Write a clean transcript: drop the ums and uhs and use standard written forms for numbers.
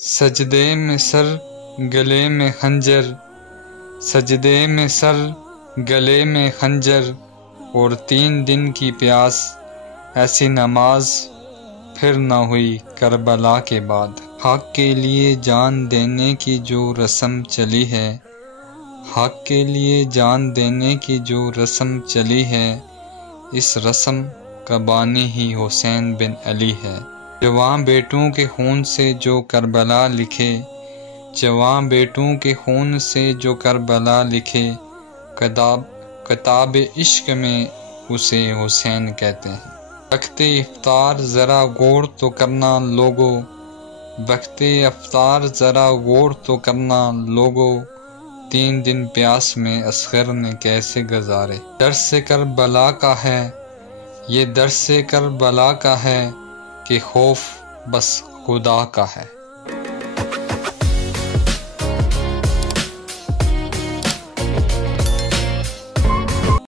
سجدے میں سر گلے میں خنجر، سجدے میں سر گلے میں خنجر، اور 3 دن کی پیاس، ایسی نماز پھر نہ ہوئی کربلا کے بعد۔ حق کے لیے جان دینے کی جو رسم چلی ہے، حق کے لیے جان دینے کی جو رسم چلی ہے، اس رسم کا بانی ہی حسین بن علی ہے۔ جواں بیٹوں کے خون سے جو کربلا لکھے، جواں بیٹوں کے خون سے جو کربلا لکھے، کتاب عشق میں اسے حسین کہتے ہیں۔ وقت افطار ذرا غور تو کرنا لوگو، وقت افطار ذرا غور تو کرنا لوگو، 3 دن پیاس میں اصغر نے کیسے گزارے۔ درس کربلا کا ہے یہ، درس کربلا کا ہے، کہ خوف بس خدا کا ہے۔